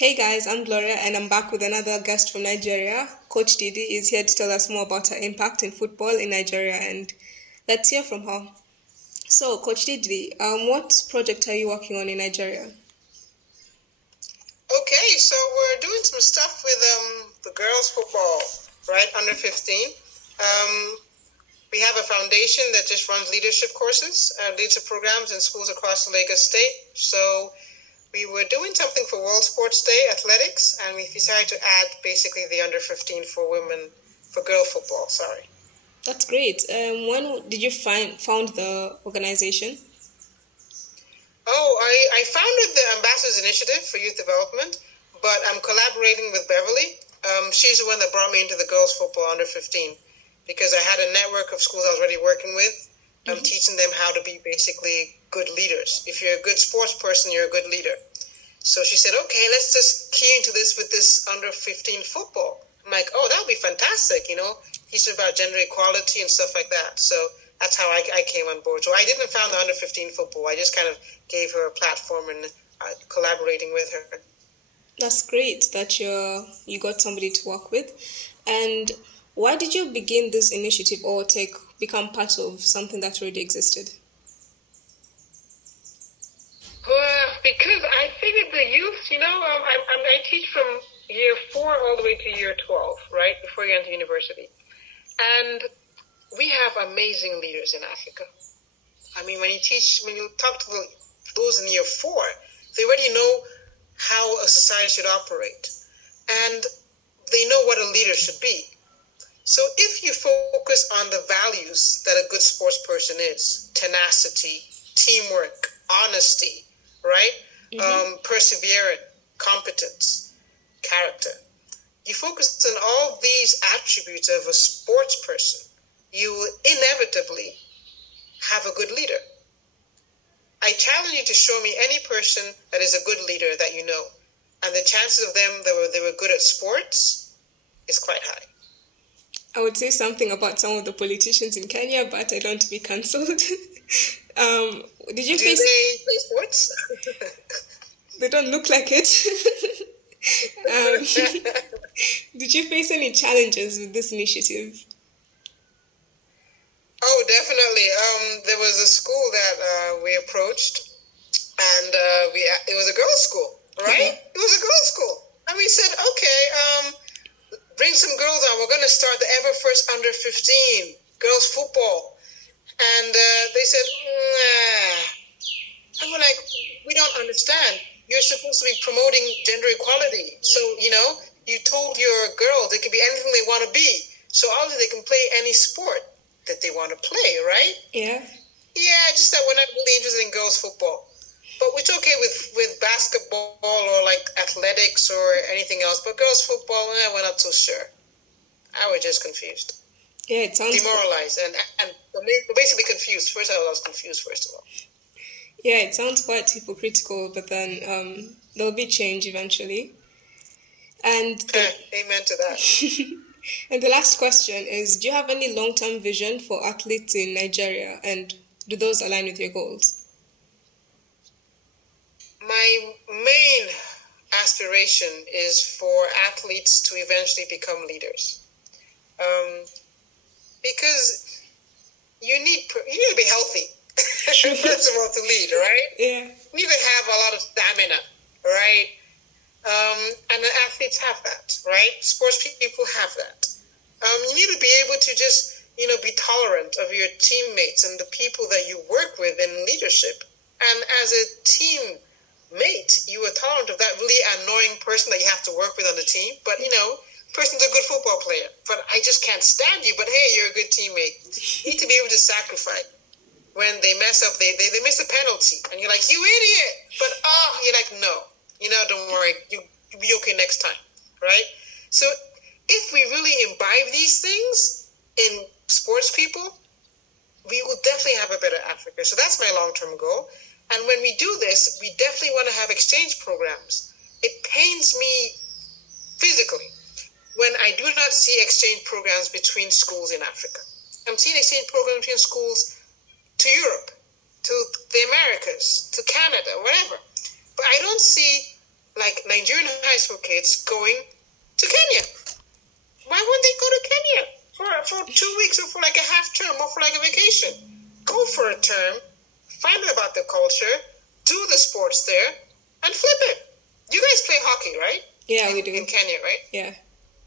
Hey guys, I'm Gloria and I'm back with another guest from Nigeria. Coach Didi is here to tell us more about her impact in football in Nigeria and let's hear from her. So, Coach Didi, what project are you working on in Nigeria? Okay, so we're doing some stuff with the girls' football, right, under 15. We have a foundation that just runs leadership courses, leadership programs in schools across the Lagos state. So we were doing something for World Sports Day athletics, and we decided to add basically the under 15 for women, for girl football, sorry. That's great. When did you found the organization? Oh, I founded the Ambassadors Initiative for Youth Development, but I'm collaborating with Beverly. She's the one that brought me into the girls' football under 15 because I had a network of schools I was already working with. I'm teaching them how to be basically good leaders. If you're a good sports person, you're a good leader. So she said, okay, let's just key into this with this under 15 football. I'm like, oh, that would be fantastic, teaching about gender equality and stuff like that. So that's how I came on board. So I didn't found the under 15 football. I just kind of gave her a platform and collaborating with her. That's great that you got somebody to work with. And why did you begin this initiative or become part of something that already existed? Well, because I figured the youth, I teach from year 4 all the way to year 12, right, before you enter university. And we have amazing leaders in Africa. I mean, when you talk to those in year 4, they already know how a society should operate. And they know what a leader should be. So if you focus on the values that a good sports person is, tenacity, teamwork, honesty, right? Perseverance, competence, character. You focus on all these attributes of a sports person, you will inevitably have a good leader. I challenge you to show me any person that is a good leader that you know. And the chances of them that they were good at sports is quite high. I would say something about some of the politicians in Kenya, but I don't want to be cancelled. Did you Do they play sports? They don't look like it. Did you face any challenges with this initiative? Oh, definitely. There was a school that we approached, and it was a girls' school, right? It was a girls' school. And we said, okay, bring some girls on. We're going to start the ever first under 15 girls football. And they said, nah. And we're like, we don't understand. You're supposed to be promoting gender equality. So, you told your girls they can be anything they want to be. So obviously they can play any sport that they want to play, right? Yeah. Yeah, just that we're not really interested in girls football. But it's okay with basketball or like athletics or anything else. But girls football, we're not so sure. I was just confused. Yeah, it sounds demoralized and basically confused. First, I was confused. First of all. Yeah, it sounds quite hypocritical, but then there'll be change eventually. And amen to that. And the last question is: do you have any long-term vision for athletes in Nigeria, and do those align with your goals? My main aspiration is for athletes to eventually become leaders, because you need to be healthy. First of all, to lead, right? Yeah. You need to have a lot of stamina, right? And the athletes have that, right? Sports people have that. You need to be able to just, be tolerant of your teammates and the people that you work with in leadership. And as a teammate, you are tolerant of that really annoying person that you have to work with on the team. But, person's a good football player, but I just can't stand you. But hey, you're a good teammate. You need to be able to sacrifice. When they mess up, they miss a penalty, and you're like, you idiot! But you're like, no, don't worry, you'll be okay next time, right? So if we really imbibe these things in sports people, we will definitely have a better Africa. So that's my long-term goal. And when we do this, we definitely want to have exchange programs. It pains me physically when I do not see exchange programs between schools in Africa. I'm seeing exchange programs between schools to Europe, to the Americas, to Canada, whatever. But I don't see like Nigerian high school kids going to Kenya. Why wouldn't they go to Kenya for 2 weeks or for like a half term or for like a vacation? Go for a term, find out about the culture, do the sports there, and flip it. You guys play hockey, right? Yeah, we do. In Kenya, right? Yeah.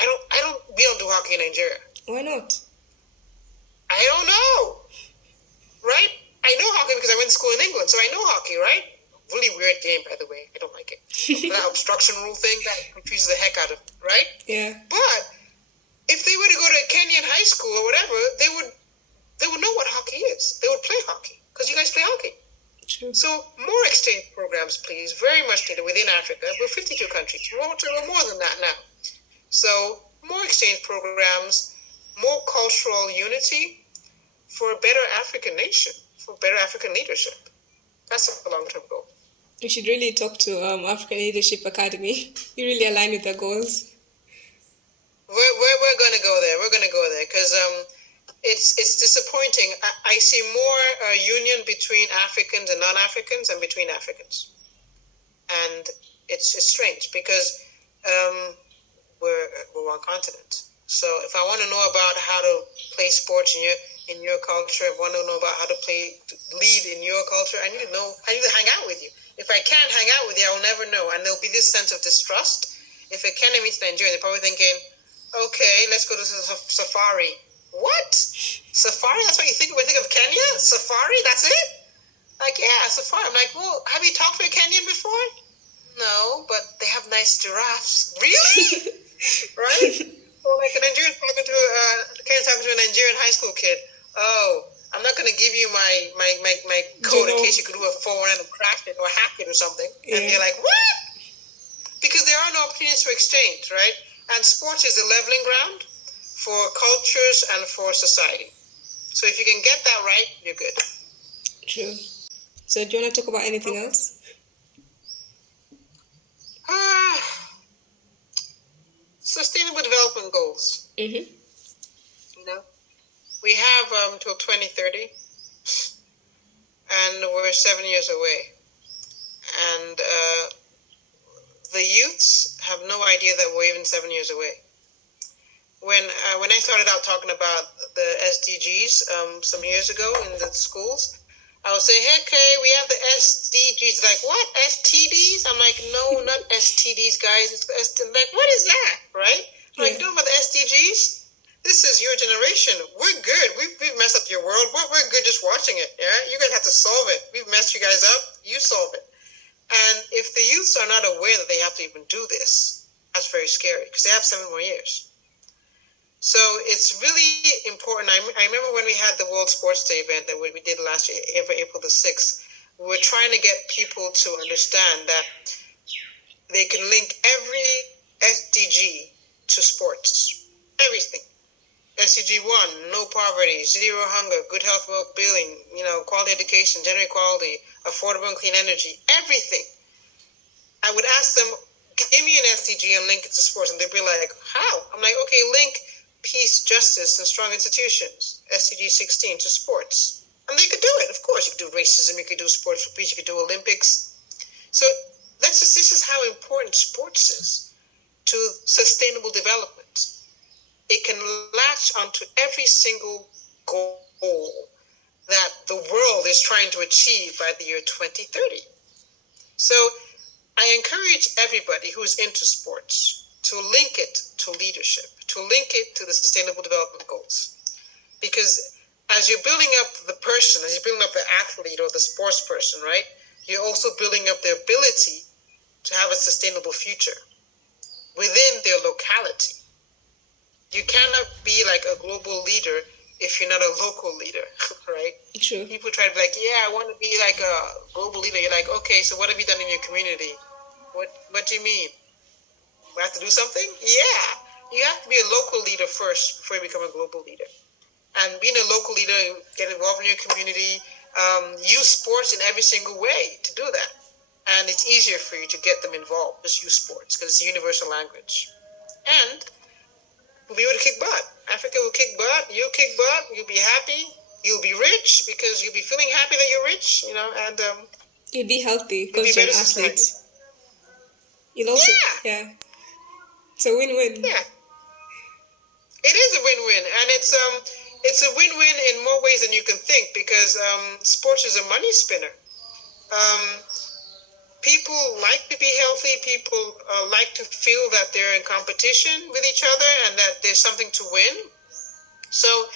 We don't do hockey in Nigeria. Why not? I don't know. Right? I know hockey because I went to school in England, so I know hockey, right? Really weird game, by the way. I don't like it. That obstruction rule thing, that confuses the heck out of me, right? Yeah. But if they were to go to Kenyan high school or whatever, they would know what hockey is. They would play hockey because you guys play hockey. True. So more exchange programs, please. Very much needed within Africa. We're 52 countries. We're more than that now. So more exchange programs, more cultural unity for a better African nation, for better African leadership. That's a long-term goal. You should really talk to African Leadership Academy. You really align with their goals. We're going to go there. We're going to go there because it's disappointing. I see more union between Africans and non-Africans than between Africans, and it's strange because we're one continent. So if I want to know about how to play sports in your culture, if I want to know about how to lead in your culture, I need to hang out with you. If I can't hang out with you, I will never know, and there'll be this sense of distrust. If a Kenyan meets Nigeria, they're probably thinking, okay, let's go to safari. What? Safari? That's what you think when you think of Kenya? Safari? That's it? Like, yeah, safari. I'm like, well, have you talked to a Kenyan before? No, but they have nice giraffes. Really? Right? Or like a Nigerian talking to a Nigerian high school kid. Oh, I'm not going to give you my code in case you could do a forehand and crash it or hack it or something. Yeah. And you're like, what? Because there are no opportunities for exchange, right? And sports is a leveling ground for cultures and for society. So if you can get that right, you're good. True. So do you want to talk about anything else? Sustainable development goals. Mm-hmm. You know, we have till 2030, and we're 7 years away. And the youths have no idea that we're even 7 years away. When I started out talking about the SDGs some years ago in the schools, I would say, hey, okay, we have the SDGs. Like, what? STDs? I'm like, no, not STDs, guys. It's like, what is that, right? I'm like, you know about the SDGs? This is your generation. We're good. We've messed up your world. We're good just watching it, yeah? You guys have to solve it. We've messed you guys up. You solve it. And if the youths are not aware that they have to even do this, that's very scary because they have 7 more years. So it's really important. I remember when we had the World Sports Day event that we did last year, April the 6th, we were trying to get people to understand that they can link every SDG to sports. Everything. SDG 1, no poverty, zero hunger, good health, well-being, quality education, gender equality, affordable and clean energy, everything. I would ask them, give me an SDG and link it to sports, and they'd be like, how? I'm like, okay, link peace, justice, and strong institutions, SDG 16, to sports. And they could do it, of course. You could do racism, you could do sports for peace, you could do Olympics. So this is how important sports is to sustainable development. It can latch onto every single goal that the world is trying to achieve by the year 2030. So I encourage everybody who's into sports to link it to leadership, to link it to the Sustainable Development Goals. Because as you're building up the person, as you're building up the athlete or the sports person, right, you're also building up their ability to have a sustainable future within their locality. You cannot be like a global leader if you're not a local leader, right? True. People try to be like, yeah, I want to be like a global leader. You're like, okay, so what have you done in your community? What do you mean? We have to do something? Yeah. You have to be a local leader first before you become a global leader. And being a local leader, get involved in your community, use sports in every single way to do that. And it's easier for you to get them involved. Just use sports because it's a universal language. And we'll be able to kick butt. Africa will kick butt. You'll kick butt. You'll be happy. You'll be rich because you'll be feeling happy that you're rich, and you'll be healthy because you're an athlete. You'll also, Yeah, yeah, it's a win-win. yeah. It is a win-win, and it's a win-win in more ways than you can think because sports is a money spinner. Um, People like to be healthy. People like to feel that they're in competition with each other and that there's something to win. So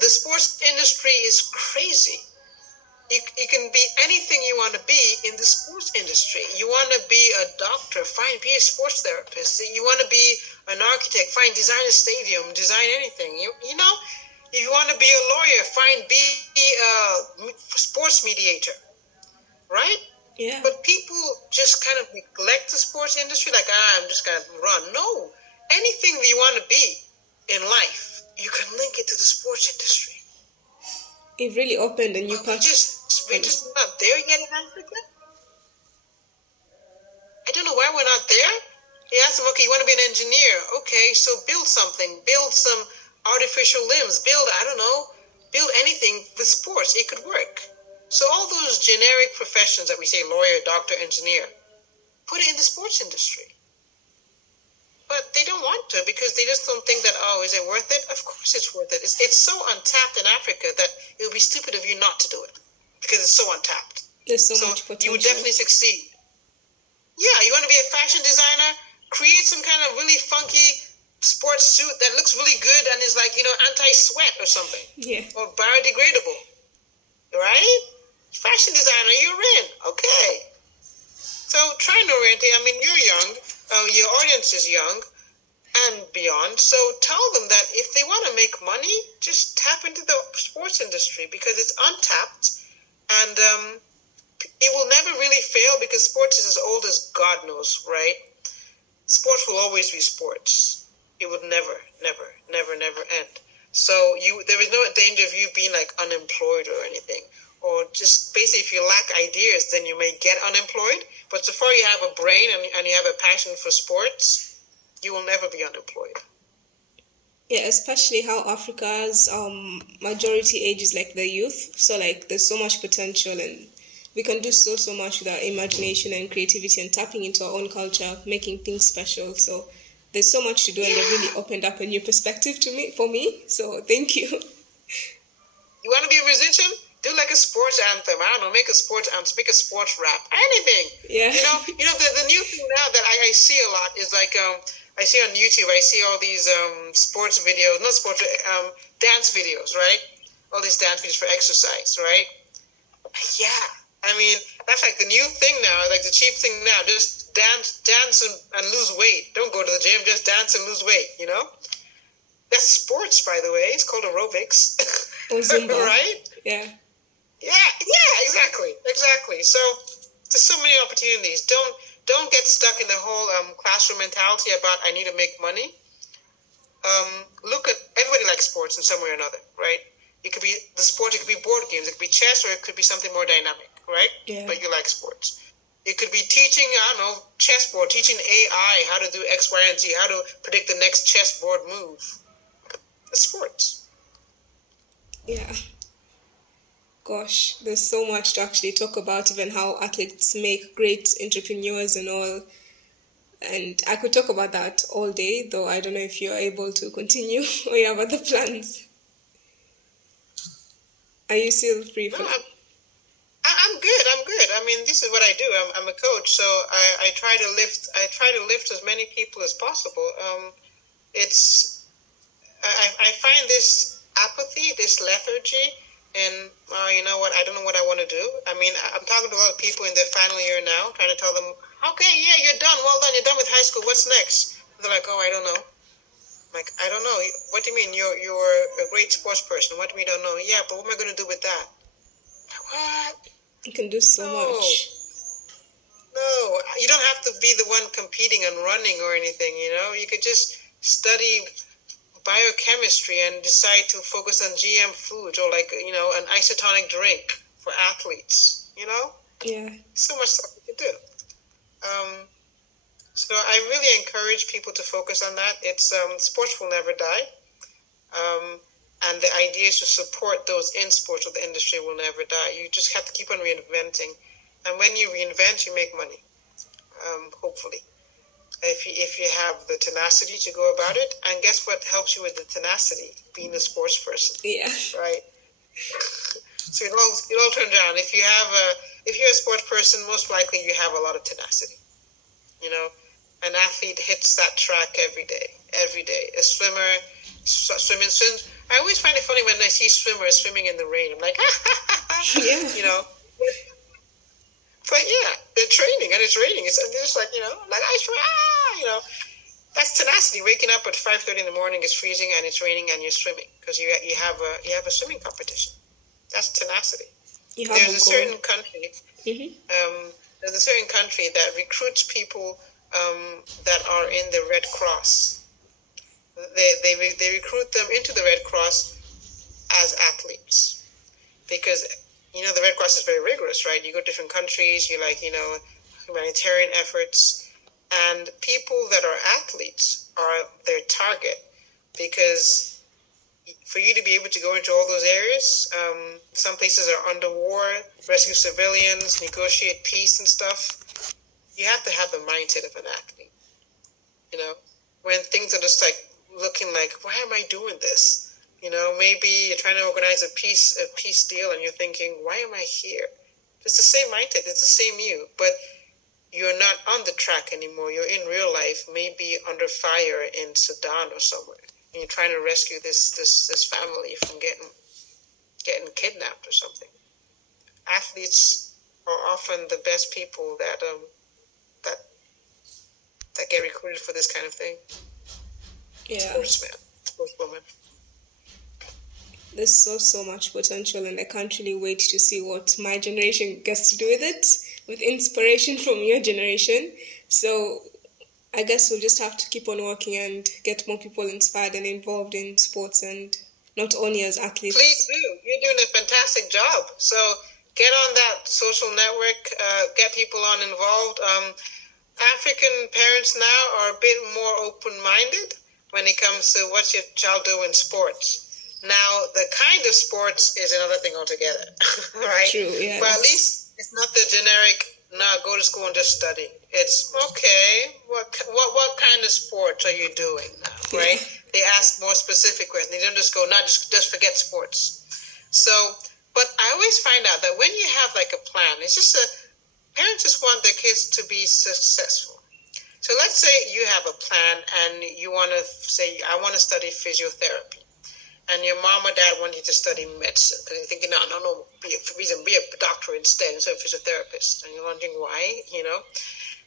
the sports industry is crazy. You can be anything you want to be in the sports industry. You want to be a doctor, fine, be a sports therapist. You want to be an architect, fine, design a stadium, design anything. You know, if you want to be a lawyer, fine, be a sports mediator, right? Yeah. But people just kind of neglect the sports industry, like, I'm just going to run. No, anything that you want to be in life, you can link it to the sports industry. It really opened a new But we're path for just us. not there yet in Africa. I don't know why we're not there. He asked him, okay, you want to be an engineer? Okay, so build something. Build some artificial limbs. Build, I don't know, build anything with sports. It could work. So all those generic professions that we say, lawyer, doctor, engineer, put it in the sports industry. But they don't want to because they just don't think that, oh, is it worth it? Of course it's worth it. It's so untapped in Africa that it would be stupid of you not to do it because it's so untapped. There's so So much you would potential. definitely succeed. Yeah, you want to be a fashion designer? Create some kind of really funky sports suit that looks really good and is like, anti-sweat or something. Yeah. Or biodegradable. Right? Fashion designer, you're in. Okay. So try and orientate. I mean, you're young. Your audience is young and beyond. So tell them that if they want to make money, just tap into the sports industry because it's untapped and it will never really fail because sports is as old as God knows, right? Sports will always be sports. It would never, never, never, never end. So there is no danger of you being like unemployed or anything. Or just basically if you lack ideas, then you may get unemployed. But so far you have a brain and you have a passion for sports, you will never be unemployed. Yeah, especially how Africa's majority age is like the youth. So like there's so much potential and we can do so much with our imagination and creativity and tapping into our own culture, making things special. So there's so much to do and they really opened up a new perspective to me for me. So thank you. You want to be a musician? Do like a sports anthem. I don't know, make a sports anthem, make a sports rap, anything. Yeah. The new thing now that I see a lot is like I see on YouTube, I see all these sports videos, not sports, dance videos, right? All these dance videos for exercise, right? Yeah, I mean that's like the new thing now, like the cheap thing now. Just dance and lose weight. Don't go to the gym, just dance and lose weight. That's sports, by the way. It's called aerobics. Or Zumba. Right? Yeah. Yeah, exactly. So there's so many opportunities. Don't get stuck in the whole classroom mentality about I need to make money. Look at everybody likes sports in some way or another, right? It could be the sport, it could be board games, it could be chess, or it could be something more dynamic, right? Yeah. But you like sports. It could be teaching, I don't know, chessboard, teaching AI how to do X, Y, and Z, how to predict the next chessboard move. It's sports. Yeah. Gosh, there's so much to actually talk about, even how athletes make great entrepreneurs and all. And I could talk about that all day, though I don't know if you're able to continue or you have other plans. Are you still free for No, I'm good. I mean, this is what I do. I'm a coach, so I try to lift as many people as possible. It's I find this apathy, this lethargy, and you know what? I don't know what I want to do. I mean, I'm talking to a lot of people in their final year now, trying to tell them, okay, yeah, you're done. Well done. You're done with high school. What's next? And they're like, oh, I don't know. I'm like, I don't know. What do you mean? You're a great sports person. What do you mean you don't know? Yeah, but what am I going to do with that? Like, what? you can do so No. much. No, you don't have to be the one competing and running or anything, You could just study biochemistry and decide to focus on GM foods or like, an isotonic drink for athletes, Yeah. So much stuff you can do. So I really encourage people to focus on that. It's sports will never die. And the idea is to support those in sports or the industry will never die. You just have to keep on reinventing. And when you reinvent, you make money, hopefully. if you have the tenacity to go about it. And guess what helps you with the tenacity? Being a sports person. Yeah. Right? So it all turns around. If you're a sports person, most likely you have a lot of tenacity. You know, an athlete hits that track every day. Every day. A swimmer swims. I always find it funny when I see swimmers swimming in the rain. I'm like, Yeah. you know. But yeah, they're training and it's raining. It's just like, like I swim, that's tenacity. Waking up at 5:30 in the morning, it's freezing and it's raining and you're swimming because you have a swimming competition. That's tenacity. There's a certain country. Mm-hmm. There's a certain country that recruits people that are in the Red Cross. They recruit them into the Red Cross as athletes because the Red Cross is very rigorous, right? You go to different countries, you humanitarian efforts, and people that are athletes are their target because for you to be able to go into all those areas, some places are under war, rescue civilians, negotiate peace and stuff. You have to have the mindset of an athlete. When things are just like looking like, why am I doing this? Maybe you're trying to organize a peace deal and you're thinking, why am I here? It's the same mindset, it's the same you, but you're not on the track anymore. You're in real life, maybe under fire in Sudan or somewhere. And you're trying to rescue this family from getting kidnapped or something. Athletes are often the best people that get recruited for this kind of thing. Yeah. Sportswoman. There's so much potential, and I can't really wait to see what my generation gets to do with it, with inspiration from your generation. So I guess we'll just have to keep on working and get more people inspired and involved in sports, and not only as athletes. Please do. You're doing a fantastic job. So get on that social network, get people on involved. African parents now are a bit more open-minded when it comes to what's your child do in sports. Now, the kind of sports is another thing altogether, right? True, yes. But at least it's not the generic, go to school and just study. It's, okay, what kind of sports are you doing now, right? Yeah. They ask more specific questions. They don't just go, just forget sports. So, but I always find out that when you have like a plan, it's just parents just want their kids to be successful. So let's say you have a plan and you want to say, I want to study physiotherapy. And your mom or dad want you to study medicine because you're thinking, no, be a doctor instead of a physiotherapist. And you're wondering why,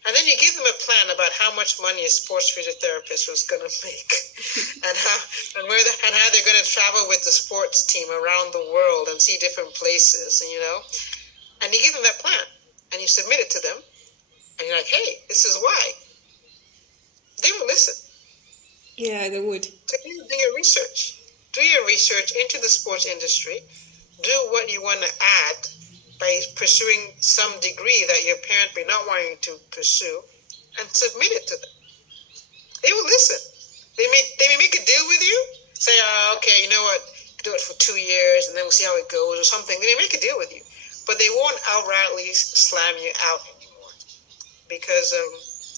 And then you give them a plan about how much money a sports physiotherapist was going to make, and how they're going to travel with the sports team around the world and see different places, And you give them that plan, and you submit it to them, and you're like, hey, this is why. They will listen. Yeah, they would. So you do your research. Do your research into the sports industry. Do what you want to add by pursuing some degree that your parent may not want you to pursue, and submit it to them. They will listen. They may make a deal with you. Say, okay, you know what? Do it for 2 years, and then we'll see how it goes, or something. They may make a deal with you, but they won't outrightly slam you out anymore because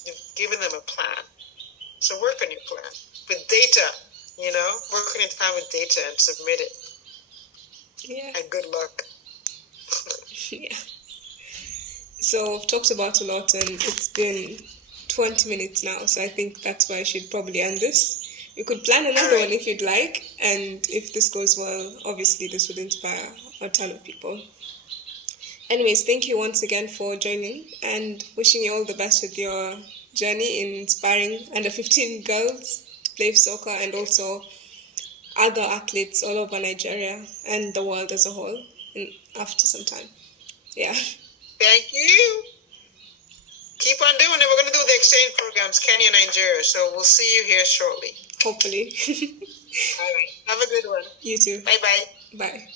you've given them a plan. So work on your plan with data. Work on your plan with data and submit it. Yeah. And good luck. Yeah. So I've talked about a lot, and it's been 20 minutes now, so I think that's why I should probably end this. We could plan another one if you'd like, and if this goes well, obviously this would inspire a ton of people. Anyways, thank you once again for joining, and wishing you all the best with your journey in inspiring under 15 girls to play soccer, and also other athletes all over Nigeria and the world as a whole, and after some time. Yeah. Thank you. Keep on doing it. We're going to do the exchange programs, Kenya, Nigeria. So we'll see you here shortly. Hopefully. All right. Have a good one. You too. Bye-bye. Bye.